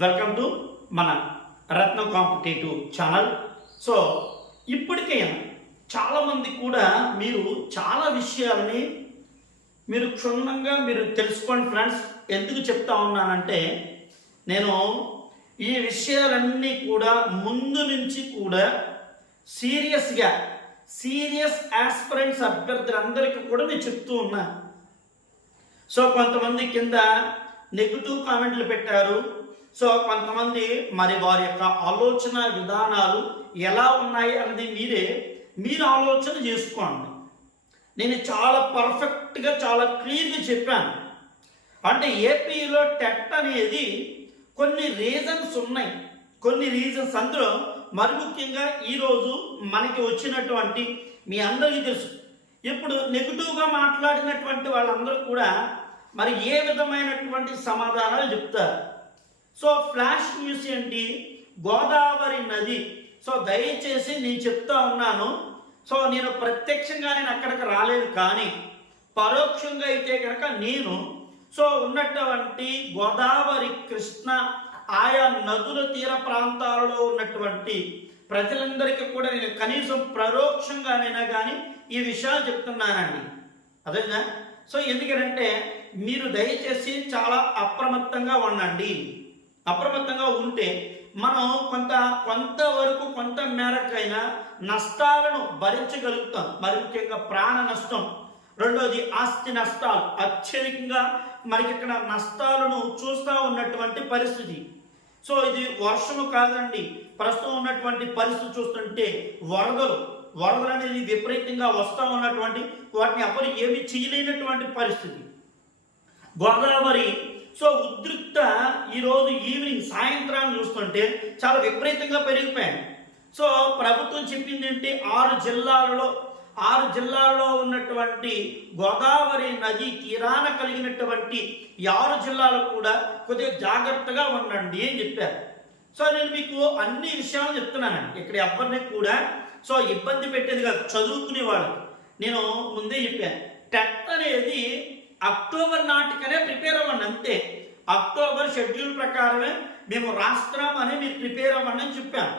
Welcome to మన రత్న competitive channel. So ఇప్పటికే చాలామంది కూడా మీరు చాలా విషయాలని మీరు క్షుణ్ణంగా మీరు తెలుసుకోండి ఫ్రెండ్స్. ఎందుకు చెప్తా ఉన్నానంటే నేను ఈ విషయాలన్నీ కూడా ముందు నుంచి కూడా సీరియస్గా సీరియస్ ఆస్పిరెంట్స్ అభ్యర్థులందరికీ కూడా నేను చెప్తూ ఉన్నా. సో కొంతమంది కింద నెగిటివ్ కామెంట్లు పెట్టారు. సో కొంతమంది మరి వారి యొక్క ఆలోచన విధానాలు ఎలా ఉన్నాయి అన్నది మీరే మీరు ఆలోచన చేసుకోండి. నేను చాలా పర్ఫెక్ట్గా చాలా క్లియర్గా చెప్పాను. అంటే ఏపీలో టెట్ అనేది కొన్ని రీజన్స్ ఉన్నాయి. కొన్ని రీజన్స్ అందులో మరి ముఖ్యంగా ఈరోజు మనకి వచ్చినటువంటి మీ అందరికీ తెలుసు. ఇప్పుడు నెగిటివ్గా మాట్లాడినటువంటి వాళ్ళందరూ కూడా మరి ఏ విధమైనటువంటి సమాధానాలు చెప్తారు? సో ఫ్లాష్ న్యూస్ ఏంటి? గోదావరి నది. సో దయచేసి నేను చెప్తా ఉన్నాను. సో నేను ప్రత్యక్షంగా నేను అక్కడికి రాలేదు కానీ పరోక్షంగా అయితే కనుక నేను సో ఉన్నటువంటి గోదావరి కృష్ణ ఆయా నదుల తీర ప్రాంతాలలో ఉన్నటువంటి ప్రజలందరికీ కూడా నేను కనీసం పరోక్షంగానైనా కానీ ఈ విషయాలు చెప్తున్నానండి. అదేనా సో ఎందుకంటే మీరు దయచేసి చాలా అప్రమత్తంగా ఉండండి. అప్రమత్తంగా ఉంటే మనం కొంత కొంతవరకు కొంత మేరకైనా నష్టాలను భరించగలుగుతాం. మరి ముఖ్యంగా ప్రాణ నష్టం. రెండోది ఆస్తి నష్టాలు. అత్యధికంగా మనకి ఇక్కడ నష్టాలను చూస్తూ ఉన్నటువంటి పరిస్థితి. సో ఇది వర్షము కాదండి. ప్రస్తుతం ఉన్నటువంటి పరిస్థితి చూస్తుంటే వరదలు. వరదలు అనేది విపరీతంగా వస్తూ ఉన్నటువంటి వాటిని ఎవరు ఏమి చేయలేనటువంటి పరిస్థితి. గోదావరి సో ఉద్రిక్త ఈరోజు ఈవినింగ్ సాయంత్రాన్ని చూస్తుంటే చాలా విపరీతంగా పెరిగిపోయాయి. సో ప్రభుత్వం చెప్పింది ఏంటి? ఆరు జిల్లాలలో ఆరు జిల్లాల్లో ఉన్నటువంటి గోదావరి నది తీరాన కలిగినటువంటి ఈ ఆరు జిల్లాలు కూడా కొద్దిగా జాగ్రత్తగా ఉండండి అని చెప్పారు. సో నేను మీకు అన్ని విషయాలు చెప్తున్నానండి. ఇక్కడ ఎవరిని కూడా సో ఇబ్బంది పెట్టేది కాదు చదువుకునే వాళ్ళకి నేను ముందే చెప్పాను. టెట్ అనేది అక్టోబర్ నాటికనే ప్రిపేర్ అవ్వండి అంతే. అక్టోబర్ షెడ్యూల్ ప్రకారమే మేము రాస్తున్నాం అని మీరు ప్రిపేర్ అవ్వండి అని చెప్పాను.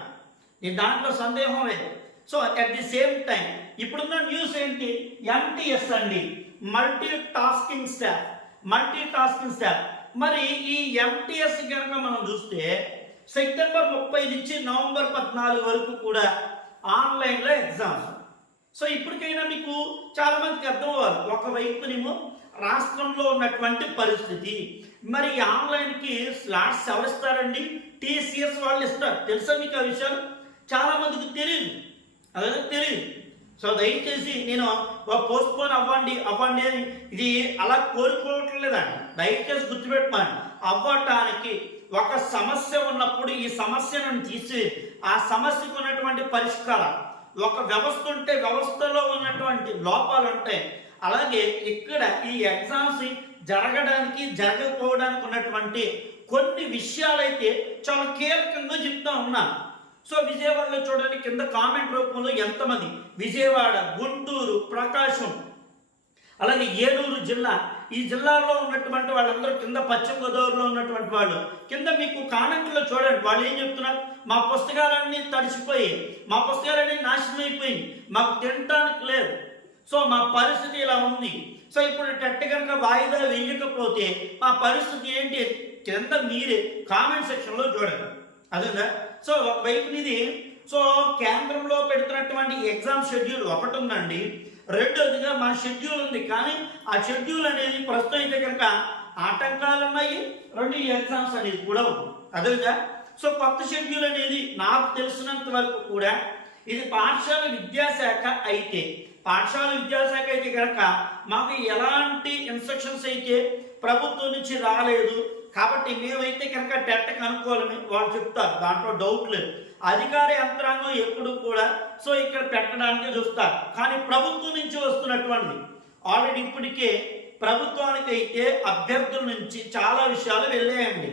నేను దాంట్లో సందేహం లేదు. So at the same time ఇప్పుడున్న న్యూస్ ఏంటి? ఎంటీఎస్ అండి multi tasking staff multi tasking staff మరి ఈ ఎంటీఎస్ కనుక మనం చూస్తే సెప్టెంబర్ ముప్పై నుంచి నవంబర్ పద్నాలుగు వరకు కూడా ఆన్లైన్లో ఎగ్జామ్స్. సో ఇప్పటికైనా మీకు చాలామందికి అర్థం అవ్వాలి. ఒకవైపునేమో రాష్ట్రంలో ఉన్నటువంటి పరిస్థితి. మరి ఆన్లైన్కి స్లాట్స్ ఎవరిస్తారండి? టీసీఎస్ వాళ్ళు ఇస్తారు. తెలుసా మీకు ఆ విషయాలు? చాలా మందికి తెలియదు అదే తెలియదు సో దయచేసి నేను పోస్ట్పోన్ అవ్వండి అవ్వండి అని ఇది అలా కోరుకోవట్లేదండి. దయచేసి గుర్తుపెట్టుకోండి. అవ్వటానికి ఒక సమస్య ఉన్నప్పుడు ఈ సమస్యను తీసి ఆ సమస్యకు ఉన్నటువంటి పరిష్కారం. ఒక వ్యవస్థ ఉంటే వ్యవస్థలో ఉన్నటువంటి లోపాలు ఉంటాయి అలాగే ఇక్కడ ఈ ఎగ్జామ్స్ జరగడానికి జరగకపోవడానికి ఉన్నటువంటి కొన్ని విషయాలైతే చాలా కీలకంగా చెప్తా ఉన్నాను సో విజయవాడలో చూడండి కింద కామెంట్ రూపంలో ఎంతమంది? విజయవాడ గుంటూరు ప్రకాశం అలాగే ఏలూరు జిల్లా. ఈ జిల్లాలో ఉన్నటువంటి వాళ్ళందరూ కింద పశ్చిమ గోదావరిలో ఉన్నటువంటి వాళ్ళు. కింద మీకు కామెంట్లో చూడండి వాళ్ళు ఏం చెప్తున్నారు? మా పుస్తకాలన్నీ తడిసిపోయి మా పుస్తకాలన్నీ నాశనం అయిపోయి మాకు తినటానికి లేదు. సో మా పరిస్థితి ఇలా ఉంది. సో ఇప్పుడు టెట్ కనుక వాయిదా వేయకపోతే మా పరిస్థితి ఏంటి? కింద మీరే కామెంట్ సెక్షన్లో చూడండి. అదేనా సో ఒకవైపునిది సో కేంద్రంలో పెడుతున్నటువంటి ఎగ్జామ్ షెడ్యూల్ ఒకటి ఉందండి. రెండోదిగా మా షెడ్యూల్ ఉంది. కానీ ఆ షెడ్యూల్ అనేది ప్రస్తుతం అయితే కనుక ఆటంకాలు ఉన్నాయి. రెండు ఎగ్జామ్స్ అనేది కూడా ఉంది. అదేగా సో కొత్త షెడ్యూల్ అనేది నాకు తెలిసినంత వరకు కూడా ఇది పాఠశాల విద్యాశాఖ అయితే పాఠశాల విద్యాశాఖ అయితే కనుక మాకు ఎలాంటి ఇన్స్ట్రక్షన్స్ అయితే ప్రభుత్వం నుంచి రాలేదు కాబట్టి మేమైతే కనుక టెట్ కనుక్కోవాలని వాళ్ళు చెప్తారు. దాంట్లో డౌట్ లేదు. అధికార యంత్రాంగం ఎప్పుడు కూడా సో ఇక్కడ పెట్టడానికి చూస్తారు. కానీ ప్రభుత్వం నుంచి వస్తున్నటువంటిది. ఆల్రెడీ ఇప్పటికే ప్రభుత్వానికి అయితే అభ్యర్థుల నుంచి చాలా విషయాలు వెళ్ళాయండి.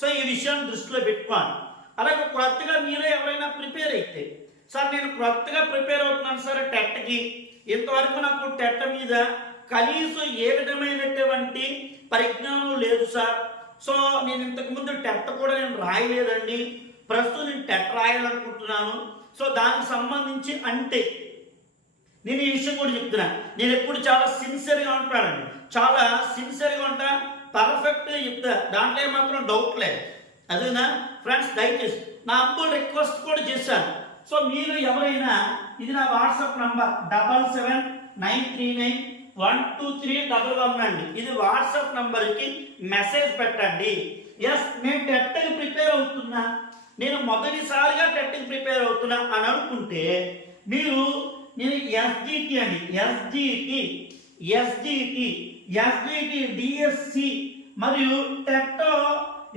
సో ఈ విషయాన్ని దృష్టిలో పెట్టుకోండి అలాగే కొత్తగా మీరే ఎవరైనా ప్రిపేర్ అయితే సార్ నేను కొత్తగా ప్రిపేర్ అవుతున్నాను సార్ టెట్కి. ఇంతవరకు నాకు టెట్ మీద కనీసం ఏ విధమైనటువంటి పరిజ్ఞానం లేదు సార్. సో నేను ఇంతకుముందు టెట్ కూడా నేను రాయలేదండి. ప్రస్తుతం నేను టెట్ రాయాలనుకుంటున్నాను. సో దానికి సంబంధించి అంటే నేను ఈ విషయం కూడా చెప్తున్నా. నేను ఎప్పుడు చాలా సిన్సియర్గా ఉంటానండి. చాలా సిన్సియర్గా ఉంటా పర్ఫెక్ట్గా చెప్తా. దాంట్లో ఏమాత్రం డౌట్ లేదు. అదేనా? ఫ్రెండ్స్ దయచేసి నా అప్పుడు రిక్వెస్ట్ కూడా చేశాను. సో మీరు ఎవరైనా ఇది నా WhatsApp number double seven nine three nine one two three double one అండి. ఇది వాట్సాప్ నంబర్కి మెసేజ్ పెట్టండి. ఎస్ నేను టెట్కి ప్రిపేర్ అవుతున్నా. నేను మొదటిసారిగా టెట్కి ప్రిపేర్ అవుతున్నా అని అనుకుంటే మీరు నేను ఎస్జిటి అండి ఎస్జిటి ఎస్జిటి ఎస్జిటి డిఎస్సి మరియు టెట్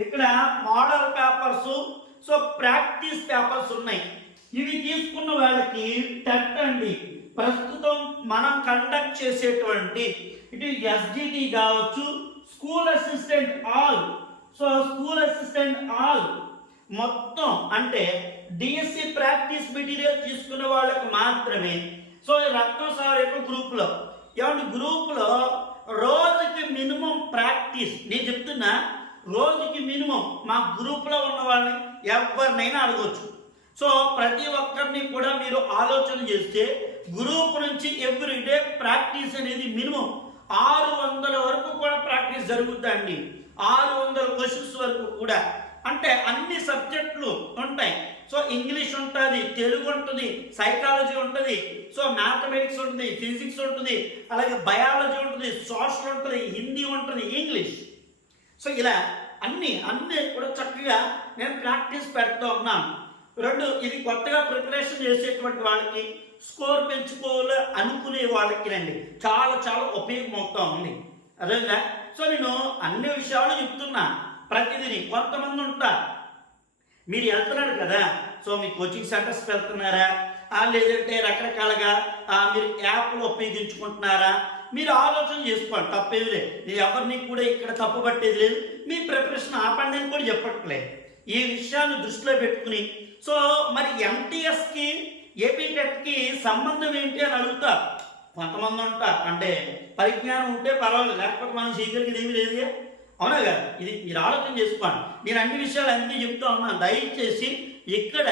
ఇక్కడ model papers so practice papers ఉన్నాయి. ఇవి తీసుకున్న వాళ్ళకి టెట్ అండి. ప్రస్తుతం మనం కండక్ట్ చేసేటువంటి ఇటు ఎస్జిటి కావచ్చు school assistant all. So school assistant all. మొత్తం అంటే డిఎస్సి ప్రాక్టీస్ మెటీరియల్ తీసుకున్న వాళ్ళకి మాత్రమే. సో ఈ రత్నం సార్ యొక్క గ్రూప్లో. ఏమంటే గ్రూప్లో రోజుకి మినిమం ప్రాక్టీస్. నేను చెప్తున్నా రోజుకి మినిమం మా గ్రూప్లో ఉన్న వాళ్ళని ఎవరినైనా అడగొచ్చు. సో ప్రతి ఒక్కరిని కూడా మీరు ఆలోచన చేస్తే గ్రూప్ నుంచి ఎవ్రీడే ప్రాక్టీస్ అనేది మినిమం ఆరు వందల వరకు కూడా ప్రాక్టీస్ జరుగుతుందండి ఆరు వందల క్వశ్చన్స్ వరకు కూడా. అంటే అన్ని సబ్జెక్టులు ఉంటాయి. సో ఇంగ్లీష్ ఉంటుంది తెలుగు ఉంటుంది సైకాలజీ ఉంటుంది సో మ్యాథమెటిక్స్ ఉంటుంది ఫిజిక్స్ ఉంటుంది అలాగే బయాలజీ ఉంటుంది సోషల్ ఉంటుంది హిందీ ఉంటుంది ఇంగ్లీష్. సో ఇలా అన్ని అన్ని కూడా చక్కగా నేను ప్రాక్టీస్ పెడుతూ ఉన్నాను. రెండు ఇది కొత్తగా ప్రిపరేషన్ చేసేటువంటి వాళ్ళకి స్కోర్ పెంచుకోవాలి అనుకునే వాళ్ళకి రండి చాలా చాలా ఉపయోగం అవుతా ఉంది. అదేనా సో నేను అన్ని విషయాలు చెప్తున్నా. ప్రతిదిని కొంతమంది ఉంటారు. మీరు వెళ్తున్నారు కదా? సో మీ కోచింగ్ సెంటర్స్కి వెళ్తున్నారా? లేదంటే రకరకాలుగా ఆ, మీరు యాప్లు ఉపయోగించుకుంటున్నారా? మీరు ఆలోచన చేసుకోండి. తప్పేది లేదు. నేను ఎవరిని కూడా ఇక్కడ తప్పు పట్టేది లేదు. మీ ప్రిపరేషన్ ఆపండి అని కూడా చెప్పట్లేదు. ఈ విషయాన్ని దృష్టిలో పెట్టుకుని. సో మరి ఎంటీఎస్కి ఏపీ టెట్కి సంబంధం ఏంటి అని అడుగుతా కొంతమంది ఉంటారు అంటే పరిజ్ఞానం ఉంటే పర్వాలేదు లేకపోతే మనం చేయగలిగేది ఏమీ లేదు. అవునా కదా? ఇది మీరు ఆలోచన చేసుకోండి. నేను అన్ని విషయాలు అన్నీ చెప్తా ఉన్నాను దయచేసి ఇక్కడ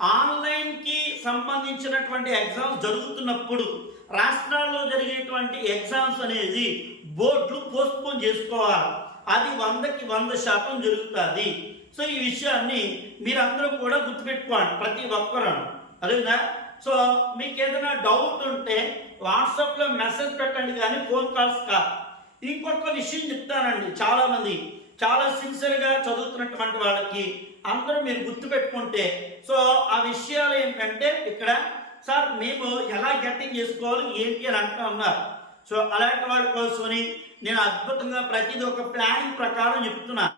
ఆన్లైన్కి సంబంధించినటువంటి ఎగ్జామ్స్ జరుగుతున్నప్పుడు రాష్ట్రాల్లో జరిగేటువంటి ఎగ్జామ్స్ అనేది బోర్డులు పోస్ట్పోన్ చేసుకోవాలి. అది వందకి వంద శాతం జరుగుతుంది. సో ఈ విషయాన్ని మీరందరూ కూడా గుర్తుపెట్టుకోండి ప్రతి ఒక్కరు. అదేనా సో మీకు ఏదైనా డౌట్ ఉంటే వాట్సాప్లో మెసేజ్ పెట్టండి కానీ ఫోన్ కాల్స్ కా. ఇంకొక విషయం చెప్తానండి చాలామంది. చాలా సిన్సియర్గా చదువుతున్నటువంటి వాళ్ళకి అందరూ మీరు గుర్తుపెట్టుకుంటే. సో ఆ విషయాలు ఏంటంటే ఇక్కడ సార్ మేము ఎలా గెట్టింగ్ చేసుకోవాలి? ఏంటి? అని అంటా ఉన్నారు. సో అలాంటి వాళ్ళ కోసమని నేను అద్భుతంగా ప్రతిదీ ఒక ప్లానింగ్ ప్రకారం చెప్తున్నా.